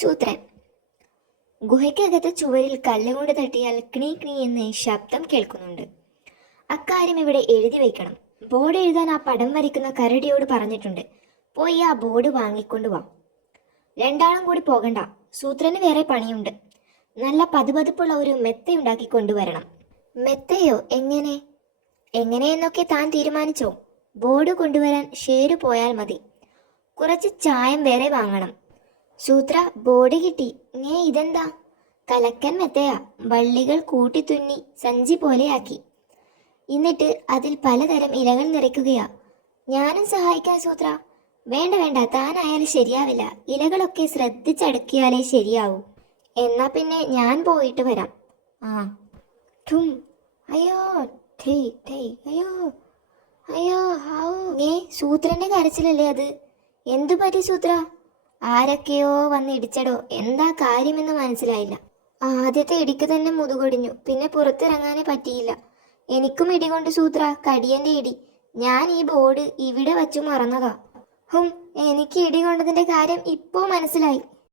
സൂത്രൻ. ഗുഹയ്ക്കകത്ത് ചുവരിൽ കല്ലുകൊണ്ട് തട്ടിയാൽ ക്ണീ ക്ണീ എന്ന് ശബ്ദം കേൾക്കുന്നുണ്ട്. അക്കാര്യം ഇവിടെ എഴുതി വയ്ക്കണം. ബോർഡ് എഴുതാൻ ആ പടം വരയ്ക്കുന്ന കരടിയോട് പറഞ്ഞിട്ടുണ്ട്. പോയി ആ ബോർഡ് വാങ്ങിക്കൊണ്ടു വാ. രണ്ടാളും കൂടി പോകണ്ട, സൂത്രന് വേറെ പണിയുണ്ട്. നല്ല പതുപതുപ്പുള്ള ഒരു മെത്തയുണ്ടാക്കി കൊണ്ടുവരണം. മെത്തയോ? എങ്ങനെ എങ്ങനെയെന്നൊക്കെ താൻ തീരുമാനിച്ചോ. ബോർഡ് കൊണ്ടുവരാൻ ഷേരു പോയാൽ മതി. കുറച്ച് ചായം വേറെ വാങ്ങണം. സൂത്ര, ബോർഡ് കിട്ടി. ഇതെന്താ? കലക്കൻ മെത്തയാ. വള്ളികൾ കൂട്ടിത്തുന്നി സഞ്ചി പോലെയാക്കി. എന്നിട്ട് അതിൽ പലതരം ഇലകൾ നിറയ്ക്കുകയാ. ഞാനും സഹായിക്കാം സൂത്ര. വേണ്ട വേണ്ട, താനായാലും ശരിയാവില്ല. ഇലകളൊക്കെ ശ്രദ്ധിച്ചടുക്കിയാലേ ശരിയാവൂ. എന്നാ പിന്നെ ഞാൻ പോയിട്ട് വരാം. ആ. ഠും. അയ്യോ, ഠേ ഠേ. അയ്യോ അയ്യോ, ഹൗ. സൂത്രന്റെ കരച്ചിലല്ലേ അത്? എന്തു പറ്റി സൂത്ര? ആരൊക്കെയോ വന്ന് ഇടിച്ചടോ. എന്താ കാര്യമെന്ന് മനസ്സിലായില്ല. ആദ്യത്തെ ഇടിക്ക് തന്നെ മുതുകൊടിഞ്ഞു. പിന്നെ പുറത്തിറങ്ങാനേ പറ്റിയില്ല. എനിക്കും ഇടികൊണ്ട് സൂത്ര, കടിയന്റെ ഇടി. ഞാൻ ഈ ബോർഡ് ഇവിടെ വച്ചു മറന്നതാ. എനിക്ക് ഇടി കൊണ്ടതിന്റെ കാര്യം ഇപ്പോ മനസ്സിലായി.